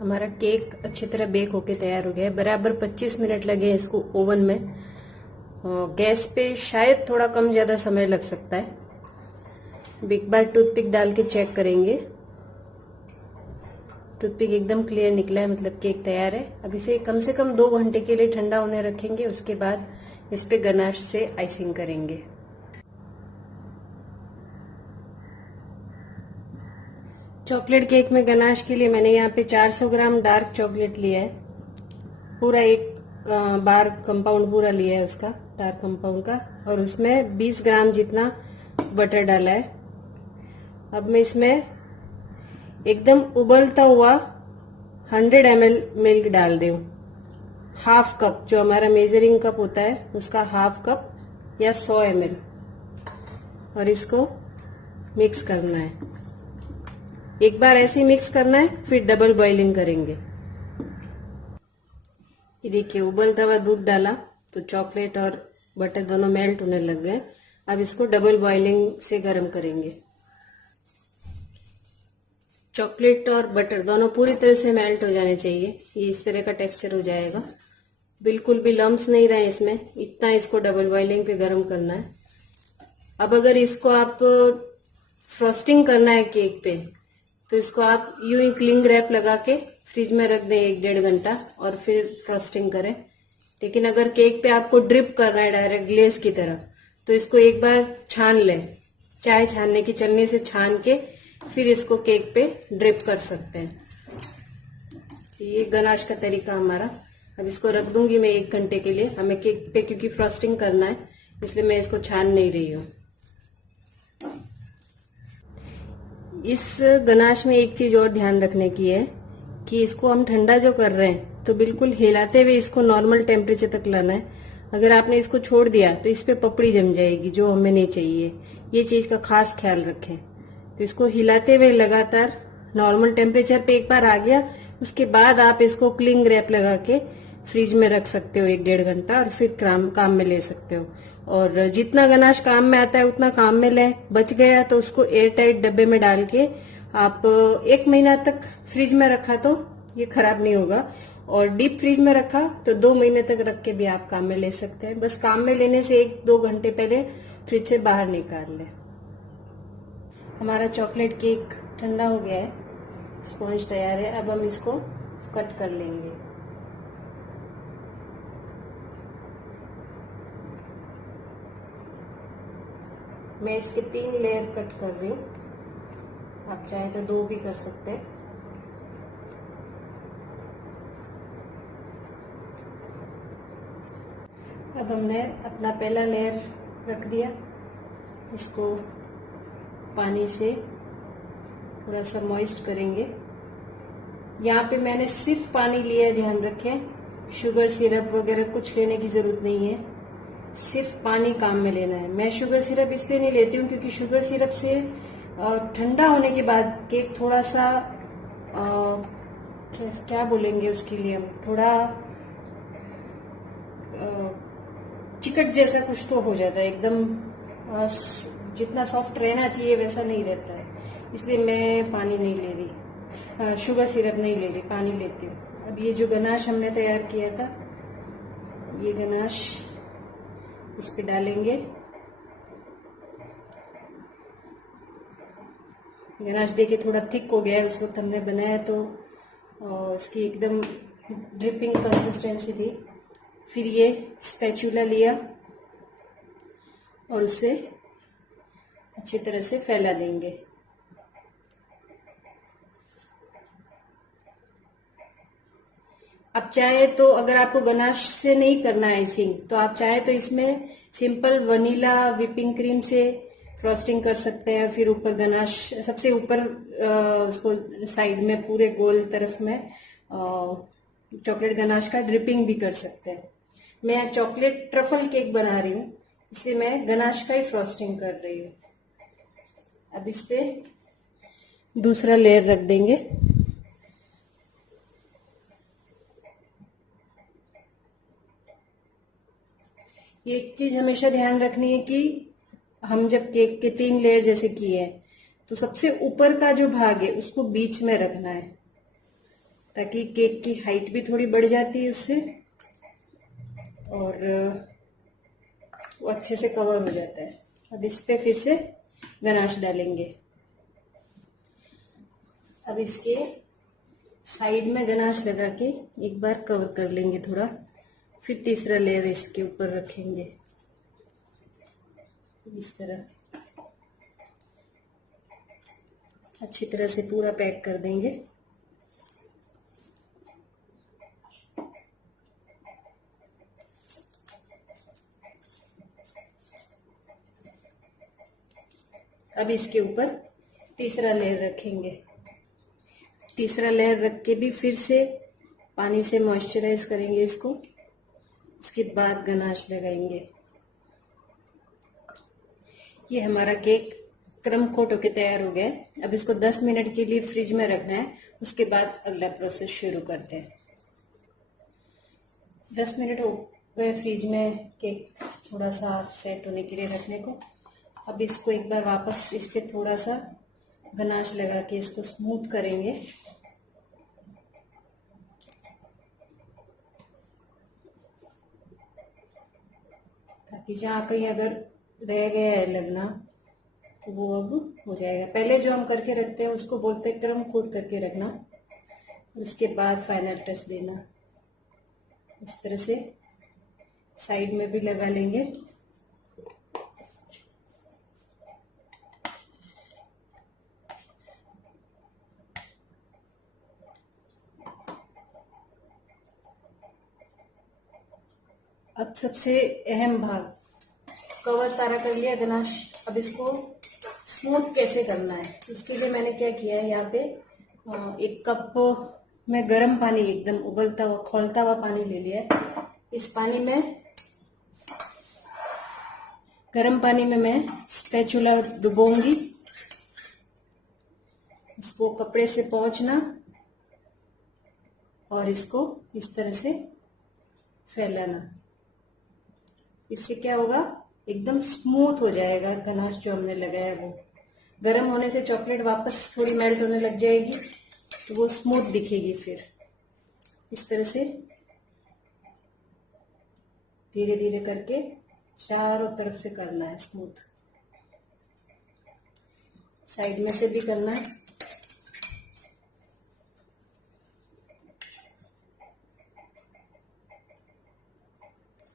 हमारा केक अच्छी तरह बेक होके तैयार हो गया है। बराबर 25 मिनट लगे हैं इसको ओवन में। गैस पे शायद थोड़ा कम ज्यादा समय लग सकता है। एक बार टूथपिक डाल के चेक करेंगे। टूथपिक एकदम क्लियर निकला है, मतलब केक तैयार है। अब इसे कम से कम 2 घंटे के लिए ठंडा होने रखेंगे। उसके बाद इस पे गनाश से आइसिंग करेंगे। चॉकलेट केक में गनाश के लिए मैंने यहाँ पे 400 ग्राम डार्क चॉकलेट लिया है। पूरा एक बार कंपाउंड पूरा लिया है उसका, डार्क कंपाउंड का, और उसमें 20 ग्राम जितना बटर डाला है। अब मैं इसमें एकदम उबलता हुआ 100 ml मिल्क डाल दूं। हाफ कप, जो हमारा मेजरिंग कप होता है उसका हाफ कप या 100 ml, और इसको मिक्स करना है। एक बार ऐसे ही मिक्स करना है, फिर डबल बॉइलिंग करेंगे। ये देखिए उबलता हुआ दूध डाला तो चॉकलेट और बटर दोनों मेल्ट होने लग गए। अब इसको डबल बॉइलिंग से गर्म करेंगे। चॉकलेट और बटर दोनों पूरी तरह से मेल्ट हो जाने चाहिए। ये इस तरह का टेक्सचर हो जाएगा, बिल्कुल भी लम्स नहीं रहे इसमें। इतना इसको डबल बॉइलिंग पे गर्म करना है। अब अगर इसको आप फ्रॉस्टिंग करना है केक पे, तो इसको आप यूं ही क्लिंग रैप लगा के फ्रिज में रख दें 1-1.5 घंटा और फिर फ्रॉस्टिंग करें। लेकिन अगर केक पे आपको ड्रिप करना है डायरेक्ट ग्लेज की तरह, तो इसको एक बार छान लें। चाय छानने की चलनी से छान के फिर इसको केक पे ड्रिप कर सकते हैं। ये गनाश का तरीका हमारा। अब इसको रख दूंगी मैं 1 घंटे के लिए। हमें केक पे क्योंकि फ्रॉस्टिंग करना है, इसलिए मैं इसको छान नहीं रही हूँ। इस गनाश में एक चीज और ध्यान रखने की है कि इसको हम ठंडा जो कर रहे हैं तो बिल्कुल हिलाते हुए इसको नॉर्मल टेम्परेचर तक लाना है। अगर आपने इसको छोड़ दिया तो इस पे पपड़ी जम जाएगी, जो हमें नहीं चाहिए। ये चीज का खास ख्याल रखें। तो इसको हिलाते हुए लगातार नॉर्मल टेम्परेचर पे एक बार आ गया, उसके बाद आप इसको क्लिंग रैप लगा के फ्रिज में रख सकते हो 1-1.5 घंटा, और फिर काम में ले सकते हो। और जितना गनाश काम में आता है उतना काम में लें। बच गया तो उसको एयर टाइट डब्बे में डाल के आप 1 महीना तक फ्रिज में रखा तो ये खराब नहीं होगा, और डीप फ्रिज में रखा तो 2 महीने तक रख के भी आप काम में ले सकते हैं। बस काम में लेने से 1-2 घंटे पहले फ्रिज से बाहर निकाल लें। हमारा चॉकलेट केक ठंडा हो गया है, स्पॉन्ज तैयार है। अब हम इसको कट कर लेंगे। मैं इसके 3 लेयर कट कर रही हूँ। आप चाहे तो 2 भी कर सकते हैं। अब हमने अपना पहला लेयर रख दिया। इसको पानी से थोड़ा सा मॉइस्ट करेंगे। यहाँ पे मैंने सिर्फ पानी लिया है, ध्यान रखें। शुगर सिरप वगैरह कुछ लेने की जरूरत नहीं है, सिर्फ पानी काम में लेना है। मैं शुगर सिरप इसलिए नहीं लेती हूँ क्योंकि शुगर सिरप से ठंडा होने के बाद केक थोड़ा सा क्या बोलेंगे उसके लिए, हम थोड़ा चिकट जैसा कुछ तो हो जाता है। एकदम जितना सॉफ्ट रहना चाहिए वैसा नहीं रहता है। इसलिए मैं पानी नहीं ले रही, शुगर सिरप नहीं ले रही, पानी लेती हूँ। अब ये जो गनाश हमने तैयार किया था, ये गनाश इस पे डालेंगे। गनाश देखिए थोड़ा थिक हो गया है, उस वक्त हमने बनाया तो इसकी एकदम ड्रिपिंग कंसिस्टेंसी थी। फिर ये स्पैचुला लिया और उससे अच्छी तरह से फैला देंगे। आप चाहे तो, अगर आपको गनाश से नहीं करना है आइसिंग, तो आप चाहे तो इसमें सिंपल वनीला विपिंग क्रीम से फ्रॉस्टिंग कर सकते हैं। फिर ऊपर गनाश, सबसे ऊपर उसको साइड में पूरे गोल तरफ में चॉकलेट गनाश का ड्रिपिंग भी कर सकते हैं। मैं चॉकलेट ट्रफल केक बना रही हूँ, इसलिए मैं गनाश का ही फ्रॉस्टिंग कर रही हूँ। अब इस पे दूसरा लेयर रख देंगे। ये एक चीज हमेशा ध्यान रखनी है कि हम जब केक के 3 लेयर जैसे किए हैं, तो सबसे ऊपर का जो भाग है उसको बीच में रखना है। ताकि केक की हाइट भी थोड़ी बढ़ जाती है उससे, और वो अच्छे से कवर हो जाता है। अब इस पे फिर से गनाश डालेंगे। अब इसके साइड में गनाश लगा के एक बार कवर कर लेंगे थोड़ा, फिर तीसरा लेयर इसके ऊपर रखेंगे इस तरह। अच्छी तरह से पूरा पैक कर देंगे। अब इसके ऊपर तीसरा लेयर रखेंगे। तीसरा लेयर रख के भी फिर से पानी से मॉइस्चराइज करेंगे इसको, उसके बाद गनाश लगाएंगे। ये हमारा केक क्रम कोट होके तैयार हो गया है। अब इसको 10 मिनट के लिए फ्रिज में रखना है, उसके बाद अगला प्रोसेस शुरू करते हैं। 10 मिनट हो गए फ्रिज में केक थोड़ा सा सेट होने के लिए रखने को। अब इसको एक बार वापस इस पे थोड़ा सा गनाश लगा के इसको स्मूथ करेंगे। ताकि जहाँ कहीं अगर रह गया है लगना तो वो अब हो जाएगा। पहले जो हम करके रखते हैं उसको बोलते हैं क्रम कोट करके रखना, उसके बाद फाइनल टच देना। इस तरह से साइड में भी लगा लेंगे। अब सबसे अहम भाग, कवर सारा कर लिया गनाश। अब इसको स्मूथ कैसे करना है, उसके लिए मैंने क्या किया है, यहाँ पे एक कप में गर्म पानी, एकदम उबलता हुआ खौलता हुआ पानी ले लिया है। इस पानी में, गर्म पानी में मैं स्पैचुला डुबोऊंगी, इसको कपड़े से पोंछना और इसको इस तरह से फैलाना। इससे क्या होगा, एकदम स्मूथ हो जाएगा गनाश जो हमने लगाया है वो। गर्म होने से चॉकलेट वापस थोड़ी मेल्ट होने लग जाएगी तो वो स्मूथ दिखेगी। फिर इस तरह से धीरे धीरे करके चारों तरफ से करना है स्मूथ। साइड में से भी करना है।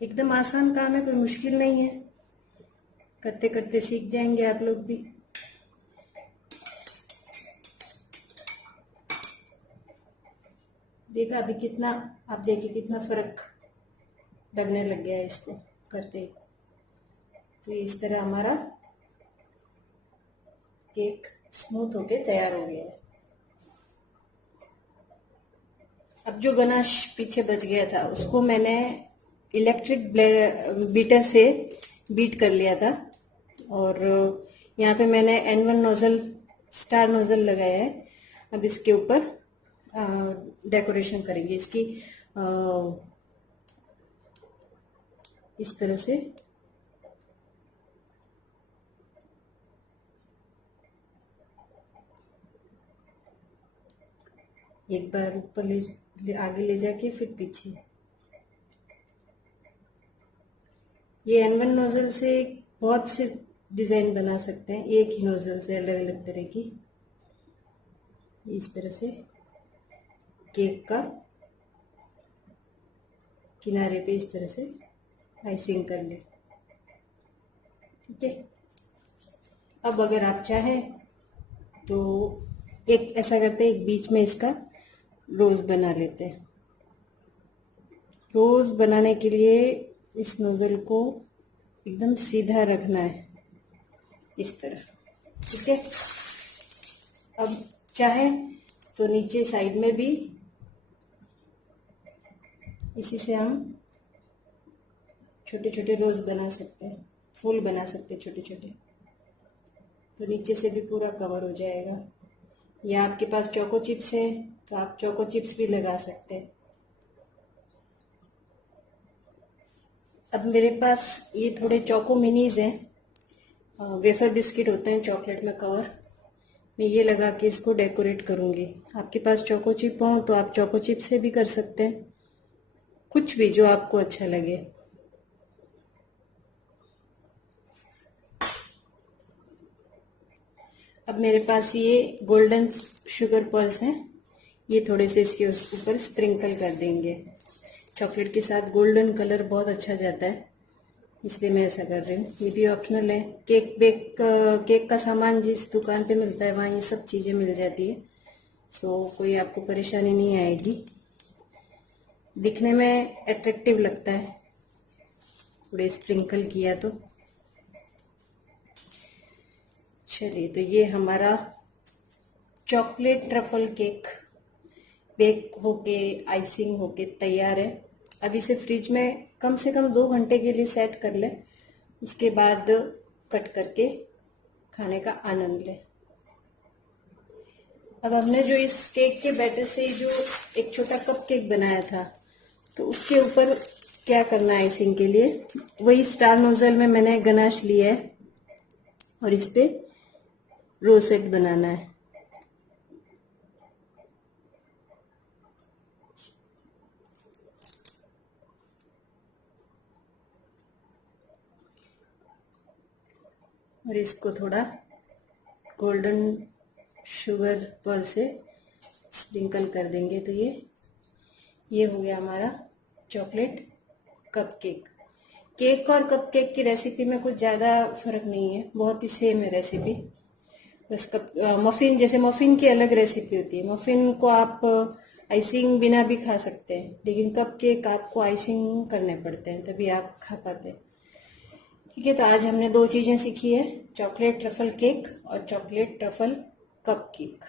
एकदम आसान काम है, कोई मुश्किल नहीं है। करते करते सीख जाएंगे आप लोग भी। देखा अभी कितना, आप देखिए कितना फर्क लगने लग गया है इसको करते। तो इस तरह हमारा केक स्मूथ होके तैयार हो गया है। अब जो गनाश पीछे बच गया था उसको मैंने इलेक्ट्रिक बीटर से बीट कर लिया था, और यहाँ पे मैंने N1 नोजल, स्टार नोजल लगाया है। अब इसके ऊपर डेकोरेशन करेंगे इसकी, इस तरह से। एक बार ऊपर आगे ले जाके फिर पीछे। ये N1 नोजल से बहुत से डिजाइन बना सकते हैं, एक ही नोजल से अलग अलग तरह की। इस तरह से केक का किनारे पे इस तरह से आइसिंग कर ले। ठीक है। अब अगर आप चाहें तो एक ऐसा करते हैं, एक बीच में इसका रोज बना लेते हैं। रोज बनाने के लिए इस नोजल को एकदम सीधा रखना है, इस तरह। ठीक है। अब चाहे तो नीचे साइड में भी इसी से हम छोटे छोटे रोज बना सकते हैं, फूल बना सकते हैं छोटे छोटे। तो नीचे से भी पूरा कवर हो जाएगा। या आपके पास चोको चिप्स है तो आप चोको चिप्स भी लगा सकते हैं। अब मेरे पास ये थोड़े चोको मिनीज हैं, वेफर बिस्किट होते हैं चॉकलेट में कवर, मैं ये लगा के इसको डेकोरेट करूंगी। आपके पास चोको चिप हो तो आप चोको चिप से भी कर सकते हैं, कुछ भी जो आपको अच्छा लगे। अब मेरे पास ये गोल्डन शुगर पर्ल्स हैं, ये थोड़े से इसके ऊपर स्प्रिंकल कर देंगे। चॉकलेट के साथ गोल्डन कलर बहुत अच्छा जाता है, इसलिए मैं ऐसा कर रही हूँ। ये भी ऑप्शनल है। केक का सामान जिस दुकान पे मिलता है वहाँ ये सब चीज़ें मिल जाती है, तो कोई आपको परेशानी नहीं आएगी। दिखने में अट्रैक्टिव लगता है थोड़े स्प्रिंकल किया तो। चलिए, तो ये हमारा चॉकलेट ट्रफल केक बेक होके आइसिंग होके तैयार है। अब इसे फ्रिज में कम से कम 2 घंटे के लिए सेट कर ले, उसके बाद कट करके खाने का आनंद ले। अब हमने जो इस केक के बैटर से जो एक छोटा कप केक बनाया था, तो उसके ऊपर क्या करना है आइसिंग के लिए, वही स्टार नोजल में मैंने गनाश लिया है और इस पे रोसेट बनाना है। और इसको थोड़ा गोल्डन शुगर पर्ल से स्प्रिंकल कर देंगे। तो ये हो गया हमारा चॉकलेट कप केक। केक और कप केक की रेसिपी में कुछ ज़्यादा फर्क नहीं है, बहुत ही सेम है रेसिपी। बस मफिन, जैसे मफिन की अलग रेसिपी होती है, मफिन को आप आइसिंग बिना भी खा सकते हैं, लेकिन कप केक आपको आइसिंग करने पड़ते हैं तभी आप खा पाते हैं। ठीक है, तो आज हमने 2 चीजें सीखी है, चॉकलेट ट्रफल केक और चॉकलेट ट्रफल कप केक।